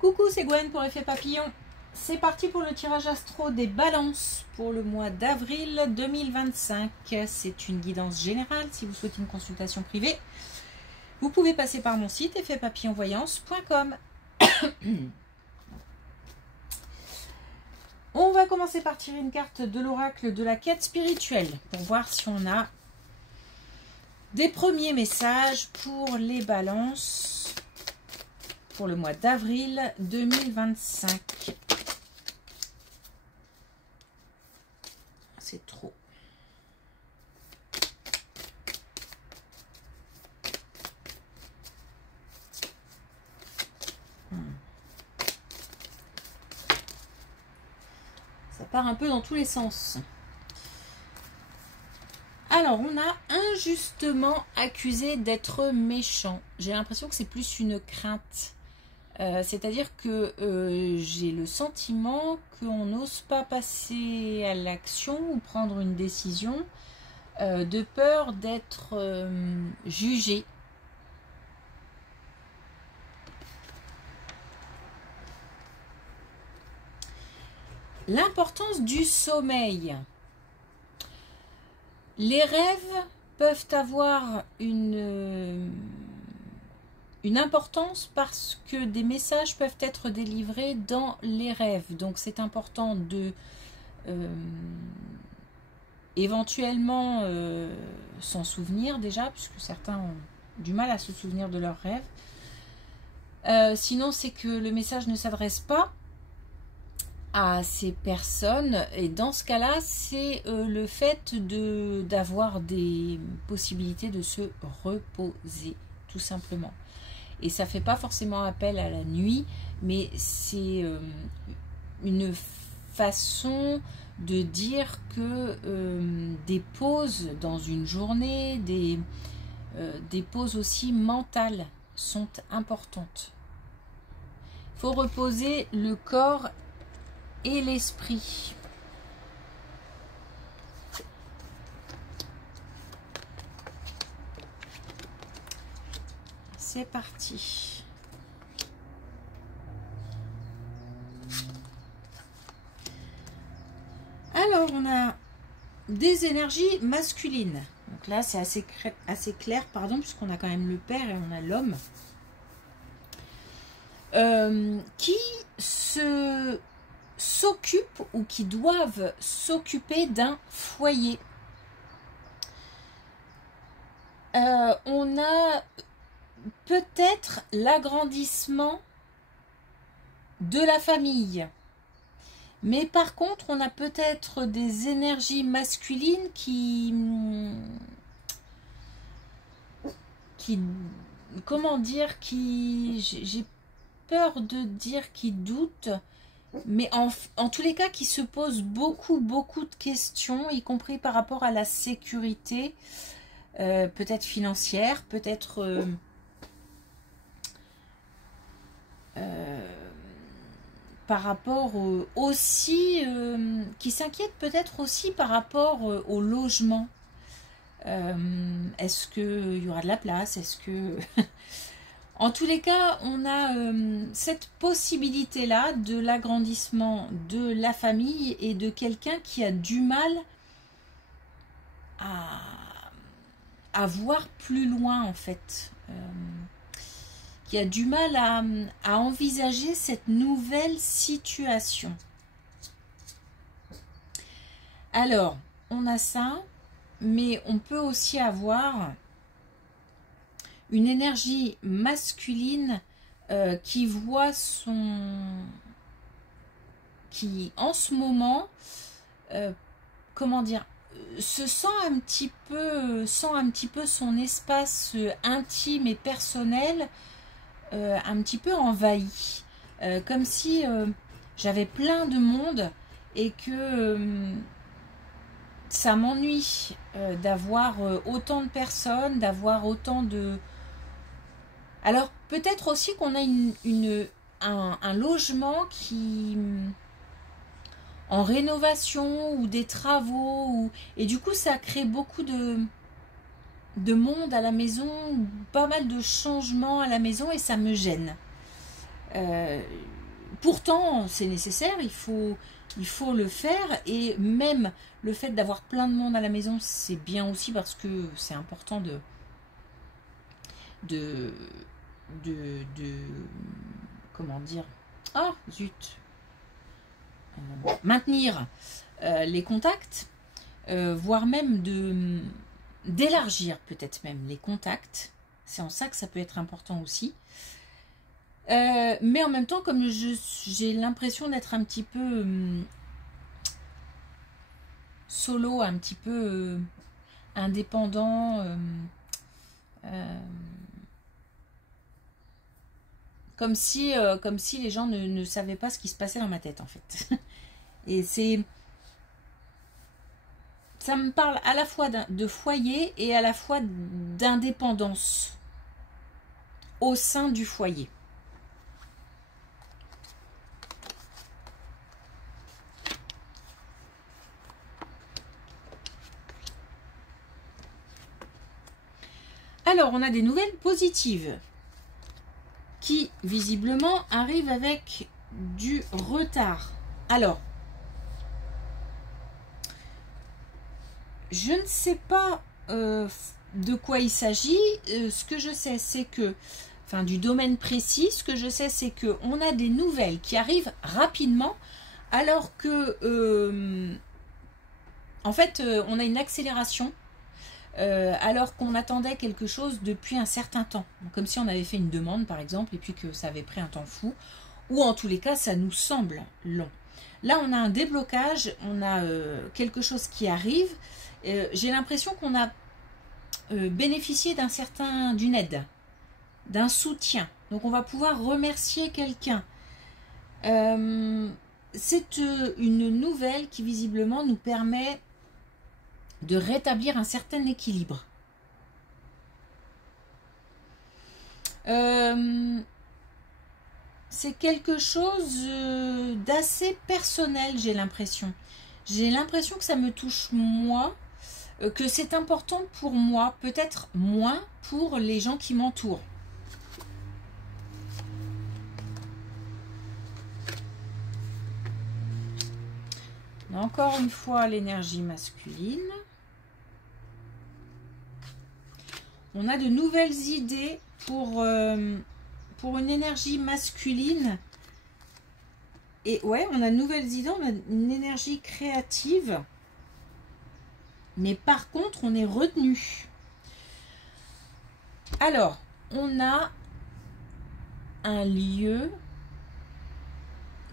Coucou, c'est Gwen pour Effet Papillon. C'est parti pour le tirage astro des balances pour le mois d'avril 2025. C'est une guidance générale. Si vous souhaitez une consultation privée, vous pouvez passer par mon site effetpapillonvoyance.com. On va commencer par tirer une carte de l'oracle de la quête spirituelle pour voir si on a des premiers messages pour les balances pour le mois d'avril 2025. C'est trop. Ça part un peu dans tous les sens. Alors, on a injustement accusé d'être méchant. J'ai l'impression que c'est plus une crainte. C'est-à-dire que j'ai le sentiment qu'on n'ose pas passer à l'action ou prendre une décision de peur d'être jugé. L'importance du sommeil. Les rêves peuvent avoir une importance parce que des messages peuvent être délivrés dans les rêves. Donc c'est important de éventuellement s'en souvenir déjà, puisque certains ont du mal à se souvenir de leurs rêves. Sinon c'est que le message ne s'adresse pas à ces personnes, et dans ce cas-là, c'est le fait d'avoir des possibilités de se reposer, tout simplement. Et ça ne fait pas forcément appel à la nuit, mais c'est une façon de dire que des pauses dans une journée, des pauses aussi mentales sont importantes. Il faut reposer le corps et l'esprit. C'est parti. Alors, on a des énergies masculines. Donc là, c'est assez clair, pardon, puisqu'on a quand même le père et on a l'homme. Qui s'occupent ou qui doivent s'occuper d'un foyer. On a peut-être l'agrandissement de la famille. Mais par contre, on a peut-être des énergies masculines qui comment dire, j'ai peur de dire qui doutent, mais en tous les cas qui se posent beaucoup de questions, y compris par rapport à la sécurité, peut-être financière, peut-être par rapport aussi, qui s'inquiètent peut-être aussi par rapport au logement. Est-ce qu'il y aura de la place? Est-ce que... En tous les cas, on a cette possibilité-là de l'agrandissement de la famille et de quelqu'un qui a du mal à voir plus loin, en fait. Qui a du mal à envisager cette nouvelle situation. Alors, on a ça, mais on peut aussi avoir une énergie masculine qui voit qui en ce moment, comment dire, sent un petit peu son espace intime et personnel un petit peu envahi, comme si j'avais plein de monde et que ça m'ennuie d'avoir autant de personnes, d'avoir autant de... Alors peut-être aussi qu'on a un logement qui en rénovation ou des travaux, et du coup ça crée beaucoup de monde à la maison, pas mal de changements à la maison, et ça me gêne. Pourtant, c'est nécessaire, il faut le faire. Et même le fait d'avoir plein de monde à la maison, c'est bien aussi parce que c'est important de comment dire, ah zut, maintenir les contacts, voire même d'élargir peut-être même les contacts. C'est en ça que ça peut être important aussi. Mais en même temps, comme j'ai l'impression d'être un petit peu solo, un petit peu indépendant, comme si les gens ne savaient pas ce qui se passait dans ma tête en fait. Et ça me parle à la fois de foyer et à la fois d'indépendance au sein du foyer. Alors, on a des nouvelles positives qui, visiblement, arrivent avec du retard. Alors, je ne sais pas de quoi il s'agit. Ce que je sais, c'est que, enfin, du domaine précis, ce que je sais, c'est qu'on a des nouvelles qui arrivent rapidement, alors que, en fait, on a une accélération. Alors qu'on attendait quelque chose depuis un certain temps. Comme si on avait fait une demande, par exemple, et puis que ça avait pris un temps fou. Ou en tous les cas, ça nous semble long. Là, on a un déblocage, on a quelque chose qui arrive. J'ai l'impression qu'on a bénéficié d'une aide, d'un soutien. Donc, on va pouvoir remercier quelqu'un. C'est une nouvelle qui, visiblement, nous permet de rétablir un certain équilibre. C'est quelque chose d'assez personnel, j'ai l'impression. J'ai l'impression que ça me touche moi, que c'est important pour moi, peut-être moins pour les gens qui m'entourent. Encore une fois, l'énergie masculine. On a de nouvelles idées pour une énergie masculine. Et ouais, on a de nouvelles idées, on a une énergie créative. Mais par contre, on est retenu. Alors, on a un lieu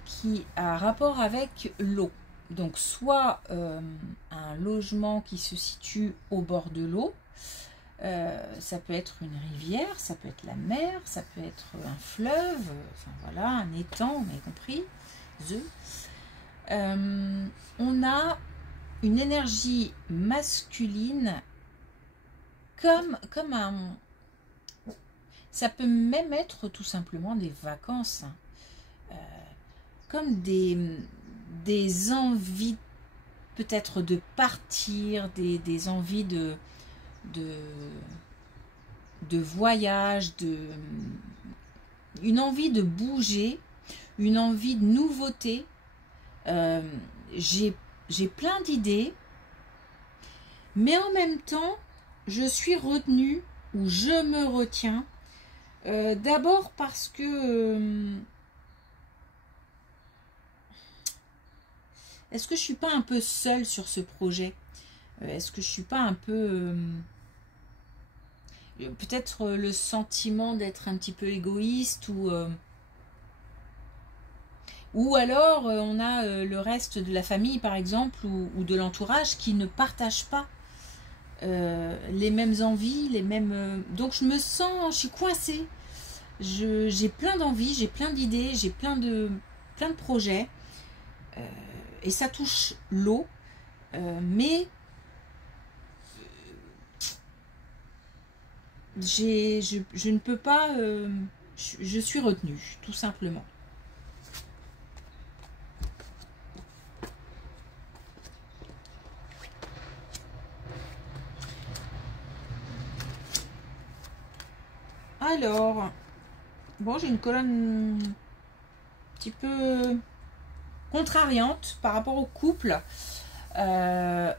qui a rapport avec l'eau. Donc, soit un logement qui se situe au bord de l'eau. Ça peut être une rivière, ça peut être la mer, ça peut être un fleuve, enfin voilà, un étang, on a compris. On a une énergie masculine comme un... Ça peut même être tout simplement des vacances, comme des envies peut-être de partir, des envies de voyage, une envie de bouger, une envie de nouveauté. J'ai plein d'idées, mais en même temps, je suis retenue, ou je me retiens, d'abord parce que... est-ce que je suis pas un peu seule sur ce projet? Est-ce que je suis pas un peu... peut-être le sentiment d'être un petit peu égoïste ou alors on a le reste de la famille par exemple ou de l'entourage qui ne partagent pas les mêmes envies, les mêmes... donc je suis coincée, j'ai plein d'envies, j'ai plein d'idées, j'ai plein de projets et ça touche l'eau, mais je ne peux pas, je suis retenue, tout simplement. Alors, bon, j'ai une colonne petit peu contrariante par rapport au couple. Par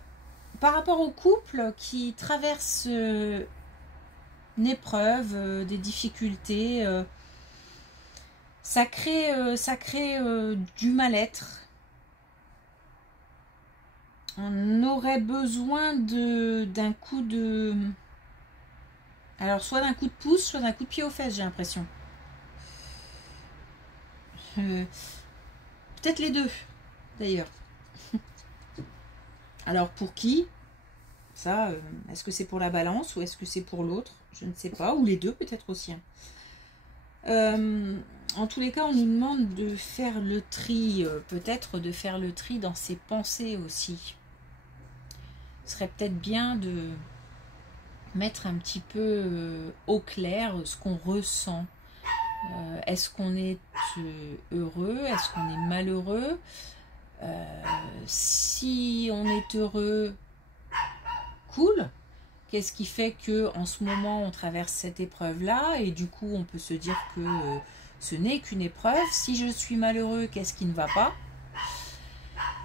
rapport au couple qui traverse une épreuve, des difficultés, ça crée du mal-être. On aurait besoin d'un coup de... Alors, soit d'un coup de pouce, soit d'un coup de pied aux fesses, j'ai l'impression. Peut-être les deux, d'ailleurs. Alors, pour qui? Ça, est-ce que c'est pour la balance ou est-ce que c'est pour l'autre? Je ne sais pas. Ou les deux, peut-être aussi. En tous les cas, on nous demande de faire le tri. Peut-être de faire le tri dans ses pensées aussi. Ce serait peut-être bien de mettre un petit peu au clair ce qu'on ressent. Est-ce qu'on est heureux? Est-ce qu'on est malheureux? Si on est heureux, cool. Qu'est-ce qui fait que en ce moment on traverse cette épreuve-là et du coup on peut se dire que ce n'est qu'une épreuve. Si je suis malheureux, qu'est-ce qui ne va pas?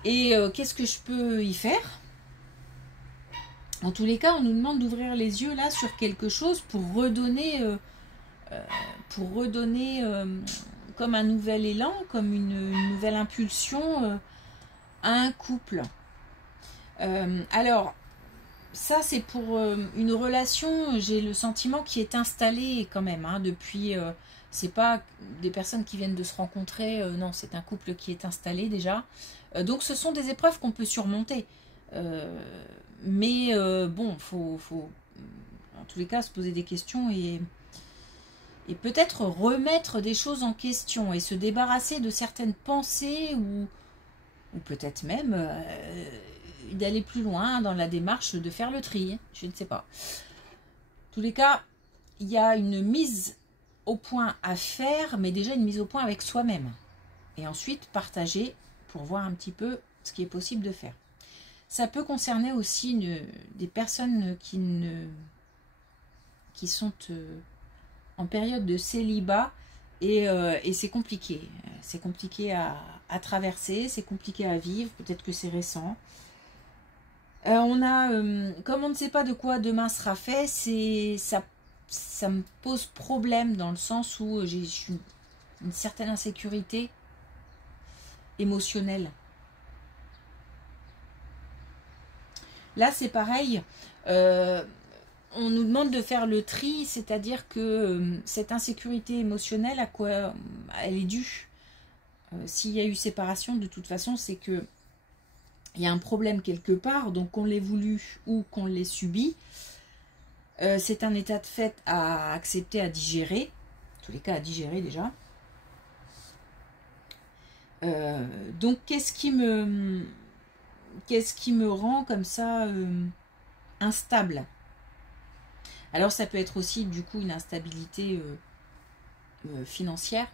Et qu'est-ce que je peux y faire? En tous les cas, on nous demande d'ouvrir les yeux là sur quelque chose pour redonner comme un nouvel élan, comme une nouvelle impulsion à un couple. Alors, ça c'est pour une relation, j'ai le sentiment qui est installée quand même, hein, depuis, c'est pas des personnes qui viennent de se rencontrer, non, c'est un couple qui est installé déjà. Donc ce sont des épreuves qu'on peut surmonter. Mais bon, faut en tous les cas se poser des questions et peut-être remettre des choses en question et se débarrasser de certaines pensées ou peut-être même d'aller plus loin dans la démarche de faire le tri, je ne sais pas. En tous les cas, il y a une mise au point à faire, mais déjà une mise au point avec soi-même. Et ensuite partager pour voir un petit peu ce qui est possible de faire. Ça peut concerner aussi des personnes qui sont en période de célibat et c'est compliqué. C'est compliqué à traverser, c'est compliqué à vivre, peut-être que c'est récent. On a, comme on ne sait pas de quoi demain sera fait, ça me pose problème dans le sens où j'ai une certaine insécurité émotionnelle. Là, c'est pareil. On nous demande de faire le tri, c'est-à-dire que cette insécurité émotionnelle, à quoi elle est due? S'il y a eu séparation, de toute façon, c'est que il y a un problème quelque part, donc qu'on l'ait voulu ou qu'on l'ait subi. C'est un état de fait à accepter, à digérer. En tous les cas, à digérer déjà. Donc, qu'est-ce qui me rend comme ça instable? Alors, ça peut être aussi, du coup, une instabilité financière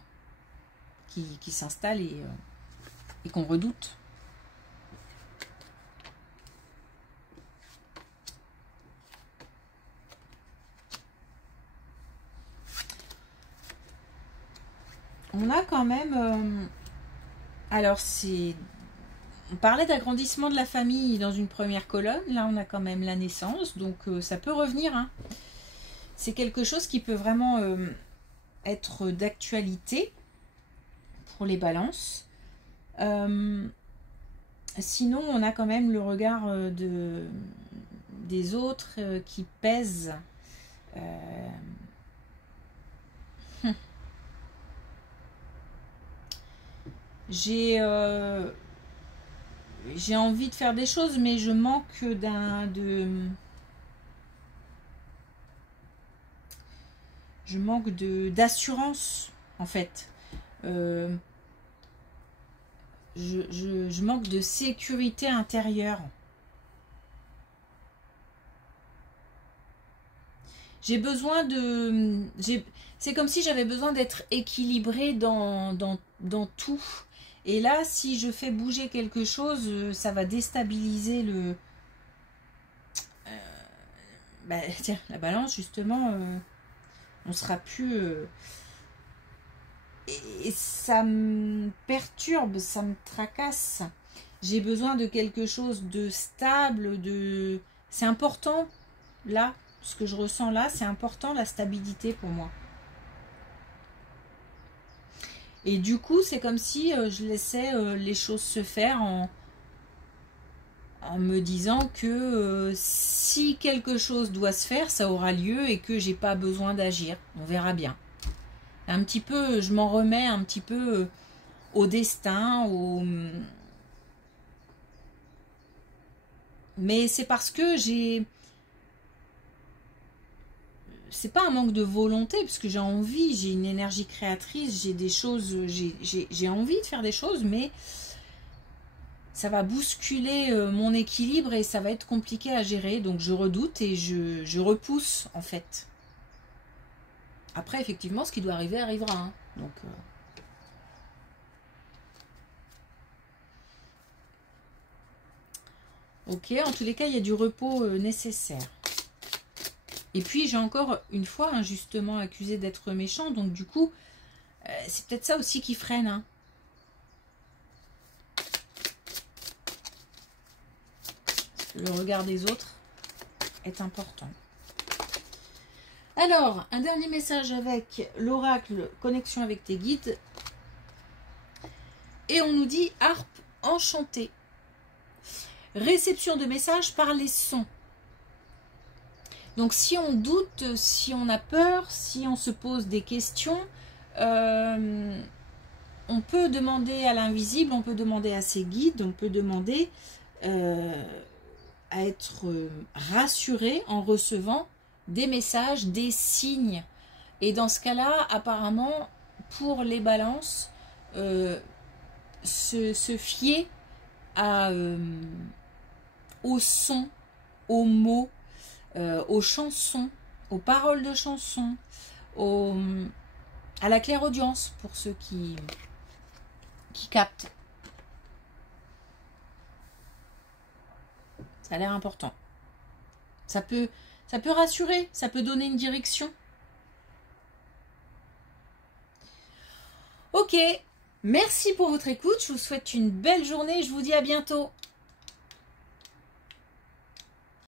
qui s'installe et qu'on redoute. On a quand même... alors, on parlait d'agrandissement de la famille dans une première colonne. Là, on a quand même la naissance. Donc, ça peut revenir. Hein. C'est quelque chose qui peut vraiment être d'actualité pour les balances. Sinon, on a quand même le regard des autres qui pèse. J'ai envie de faire des choses, mais je manque d'assurance en fait. Je manque de sécurité intérieure. J'ai besoin c'est comme si j'avais besoin d'être équilibrée dans tout. Et là, si je fais bouger quelque chose, ça va déstabiliser tiens, la balance, justement, on sera plus... et ça me perturbe, ça me tracasse. J'ai besoin de quelque chose de stable, de... C'est important, là, ce que je ressens là, c'est important, la stabilité pour moi. Et du coup, c'est comme si je laissais les choses se faire en me disant que si quelque chose doit se faire, ça aura lieu et que j'ai pas besoin d'agir. On verra bien. Un petit peu, je m'en remets un petit peu au destin, mais c'est parce que j'ai... C'est pas un manque de volonté, parce que j'ai envie, j'ai une énergie créatrice, j'ai des choses, j'ai envie de faire des choses, mais ça va bousculer mon équilibre et ça va être compliqué à gérer, donc je redoute et je repousse en fait. Après, effectivement, ce qui doit arriver arrivera. Hein. Donc, ok, en tous les cas, il y a du repos nécessaire. Et puis, j'ai encore une fois injustement accusé d'être méchant. Donc, du coup, c'est peut-être ça aussi qui freine. Hein. Le regard des autres est important. Alors, un dernier message avec l'oracle, connexion avec tes guides. Et on nous dit harpe enchantée. Réception de messages par les sons. Donc si on doute, si on a peur, si on se pose des questions, on peut demander à l'invisible, on peut demander à ses guides, on peut demander à être rassuré en recevant des messages, des signes. Et dans ce cas-là, apparemment, pour les balances, se fier aux sons, aux mots, aux chansons, aux paroles de chansons, à la clairaudience pour ceux qui captent. Ça a l'air important. Ça peut rassurer, ça peut donner une direction. Ok, merci pour votre écoute. Je vous souhaite une belle journée. Je vous dis à bientôt.